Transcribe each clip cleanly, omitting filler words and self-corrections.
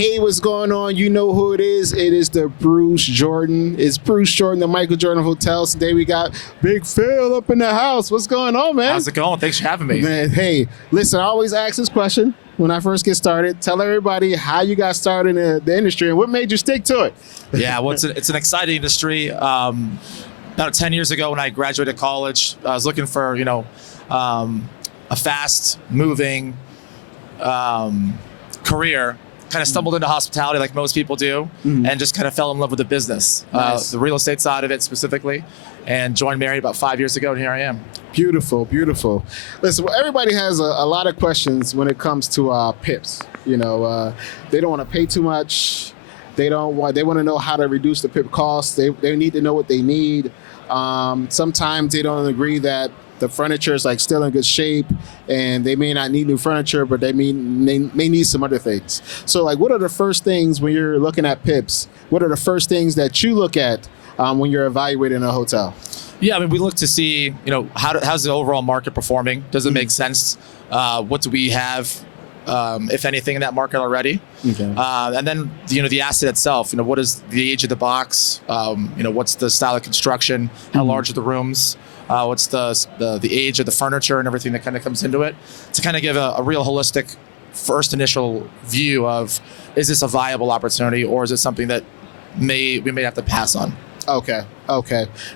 Hey, what's going on? You know who it is. It is the Bruce Jordan. It's Bruce Jordan, the Michael Jordan Hotels. Today we got Big Phil up in the house. What's going on, man? How's it going? Thanks for having me. Man, hey, listen, I always ask this question when I first get started. Tell everybody how you got started in the industry and what made you stick to it. Yeah, well, it's an exciting industry. About 10 years ago when I graduated college, I was looking for, a fast-moving career. Kind of stumbled into hospitality like most people do, and just kind of fell in love with the business, Nice. the real estate side of it specifically, and joined Marriott about 5 years ago, and here I am. Beautiful, beautiful. Listen, well, everybody has a lot of questions when it comes to PIPs. They don't want to pay too much. They want to know how to reduce the PIP costs. They need to know what they need. Sometimes they don't agree that the furniture is like still in good shape, and they may not need new furniture, but they may need some other things. So, like, what are the first things when you're looking at PIPs? What are the first things that you look at when you're evaluating a hotel? Yeah, I mean, we look to see, how's the overall market performing? Does it make sense? What do we have, if anything, in that market already? Okay. And then, the asset itself. What is the age of the box? What's the style of construction? How large are the rooms? What's the age of the furniture and everything that kind of comes into it, to kind of give a real holistic first initial view of, is this a viable opportunity, or is it something that we may have to pass on? Okay.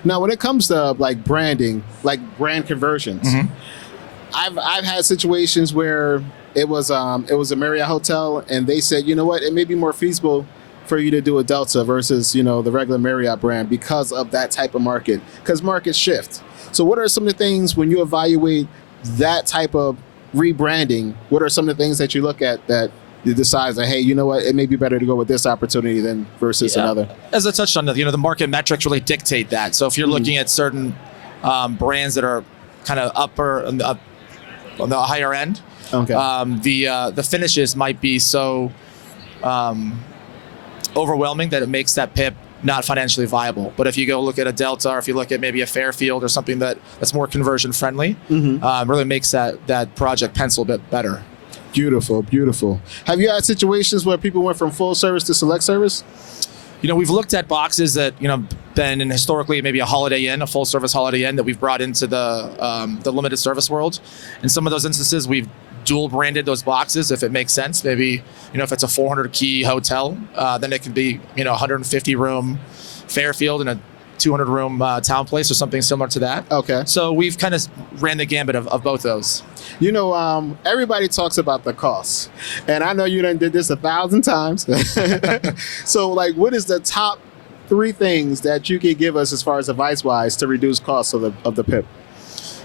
Now, when it comes to like branding, like brand conversions, I've had situations where it was a Marriott hotel, and they said, you know what, it may be more feasible for you to do a Delta versus the regular Marriott brand because of that type of market, because markets shift. So what are some of the things when you evaluate that type of rebranding? What are some of the things that you look at that you decide that, hey, you know what, it may be better to go with this opportunity than versus another? As I touched on, the market metrics really dictate that. So if you're looking at certain brands that are kind of on the higher end, Okay. The finishes might be so overwhelming that it makes that PIP not financially viable. But if you go look at a Delta, or if you look at maybe a Fairfield or something that's more conversion friendly, really makes that project pencil a bit better. Beautiful. Have you had situations where people went from full service to select service? We've looked at boxes that been in historically maybe a Holiday Inn, a full service Holiday Inn, that we've brought into the limited service world. In some of those instances, we've dual branded those boxes if it makes sense. Maybe if it's a 400 key hotel, then it can be 150 room Fairfield and a 200 room Town Place or something similar to that. Okay. So we've kind of ran the gambit of both those. Everybody talks about the costs, and I know you done did this 1,000 times. So, like, what is the top 3 things that you can give us as far as advice-wise to reduce costs of the PIP?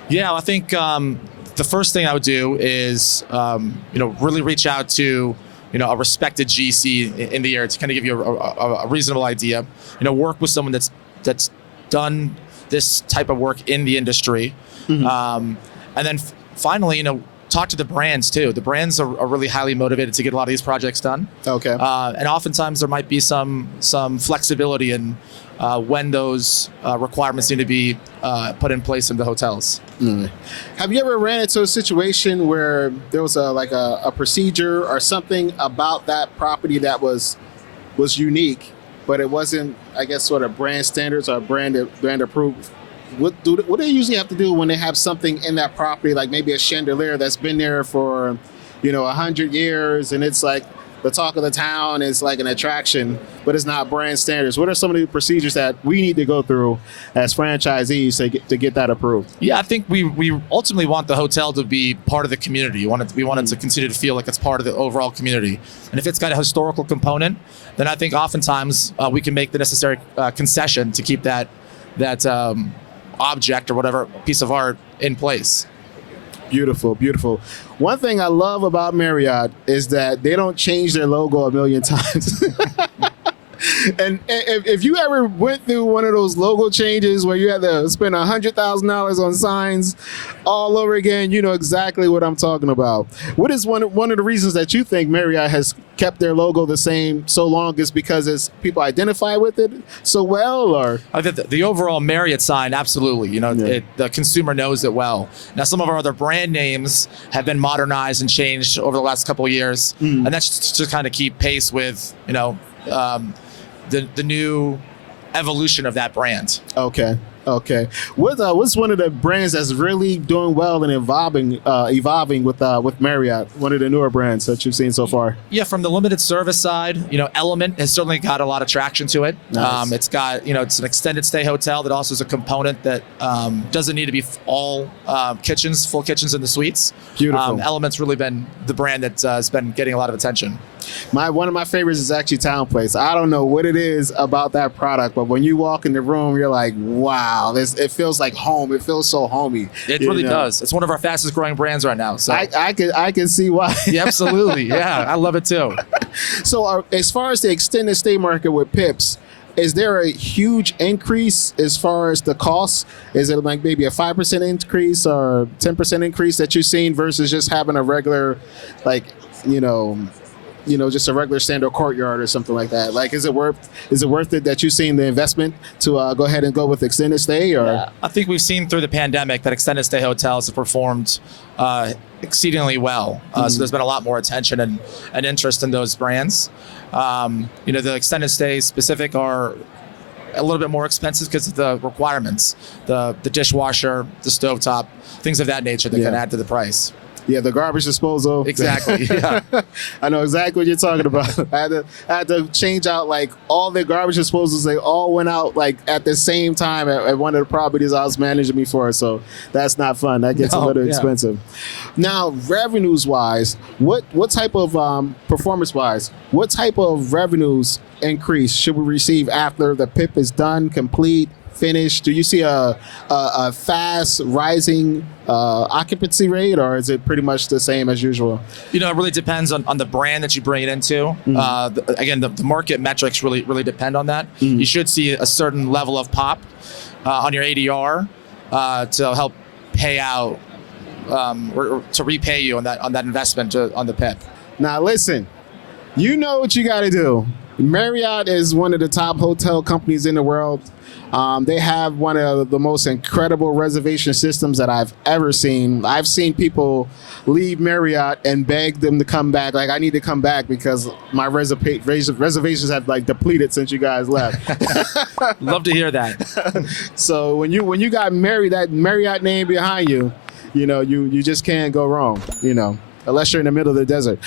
Yeah, I think the first thing I would do is really reach out to a respected GC in the area to kind of give you a reasonable idea. Work with someone that's done this type of work in the industry, and then finally, talk to the brands too. The brands are really highly motivated to get a lot of these projects done. Okay. And oftentimes there might be some flexibility in when those requirements need to be put in place in the hotels. Have you ever ran into a situation where there was a procedure or something about that property that was unique, but it wasn't, I guess, sort of brand standards or brand approved? What do they usually have to do when they have something in that property, like maybe a chandelier that's been there for 100 years, and it's like the talk of the town, is like an attraction, but it's not brand standards? What are some of the procedures that we need to go through as franchisees to get that approved? Yeah, I think we ultimately want the hotel to be part of the community. We want it to continue to feel like it's part of the overall community. And if it's got a historical component, then I think oftentimes we can make the necessary concession to keep that object or whatever piece of art in place. Beautiful. One thing I love about Marriott is that they don't change their logo a million times. And if you ever went through one of those logo changes where you had to spend $100,000 on signs all over again, you know exactly what I'm talking about. What is one of the reasons that you think Marriott has kept their logo the same so long? Is because it's people identify with it so well, or I think the overall Marriott sign, absolutely. You know, the consumer knows it well. Now, some of our other brand names have been modernized and changed over the last couple of years, and that's just to kind of keep pace with, you know, the new evolution of that brand. Okay. What's one of the brands that's really doing well and evolving with Marriott? One of the newer brands that you've seen so far. Yeah, from the limited service side, you know, Element has certainly got a lot of traction to it. Nice. It's got, you know, it's an extended stay hotel that also is a component that doesn't need to be all full kitchens in the suites. Beautiful. Element's really been the brand that has been getting a lot of attention. One of my favorites is actually Town Place. I don't know what it is about that product, but when you walk in the room, you're like, wow, it feels like home. It feels so homey. It really does. It's one of our fastest growing brands right now. So I can see why. Yeah, absolutely. Yeah, I love it too. So as far as the extended stay market with PIPs, is there a huge increase as far as the cost? Is it like maybe a 5% increase or 10% increase that you've seen versus just having a regular, like, just a regular standard courtyard or something like that? Like, is it worth it that you've seen the investment to go ahead and go with extended stay? Or yeah, I think we've seen through the pandemic that extended stay hotels have performed exceedingly well. So there's been a lot more attention and interest in those brands. The extended stay specific are a little bit more expensive because of the requirements, the dishwasher, the stovetop, things of that nature that can add to the price. Yeah, the garbage disposal. Exactly. Yeah. I know exactly what you're talking about. I had to change out like all the garbage disposals. They all went out like at the same time at one of the properties I was managing before. So that's not fun. That gets a little expensive. Now, revenues wise, what type of performance wise, what type of revenues increase should we receive after the PIP is done, complete, finished? Do you see a fast rising occupancy rate, or is it pretty much the same as usual? You know, it really depends on the brand that you bring it into. Again, the market metrics really depend on that. You should see a certain level of pop on your ADR to help pay out or to repay you on that investment on the PIP. Now listen, you know what you got to do. Marriott is one of the top hotel companies in the world. They have one of the most incredible reservation systems that I've ever seen. I've seen people leave Marriott and beg them to come back. Like, I need to come back because my reservations have like depleted since you guys left. Love to hear that. So when you got that Marriott name behind you, you just can't go wrong, unless you're in the middle of the desert.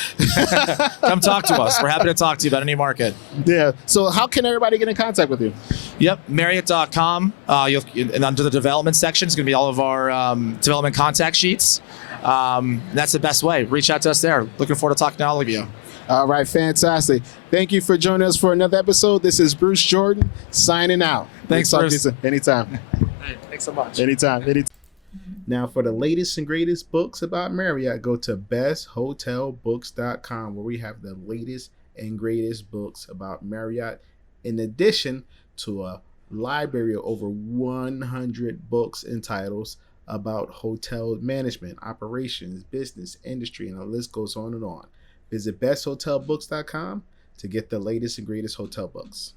Come talk to us. We're happy to talk to you about any market. Yeah. So how can everybody get in contact with you? Yep. Marriott.com. And under the development section is going to be all of our development contact sheets. That's the best way. Reach out to us there. Looking forward to talking to all of you. All right. Fantastic. Thank you for joining us for another episode. This is Bruce Jordan signing out. Thanks, Bruce. Anytime. Hey, thanks so much. Anytime. Now, for the latest and greatest books about Marriott, go to besthotelbooks.com, where we have the latest and greatest books about Marriott, in addition to a library of over 100 books and titles about hotel management, operations, business, industry, and the list goes on and on. Visit besthotelbooks.com to get the latest and greatest hotel books.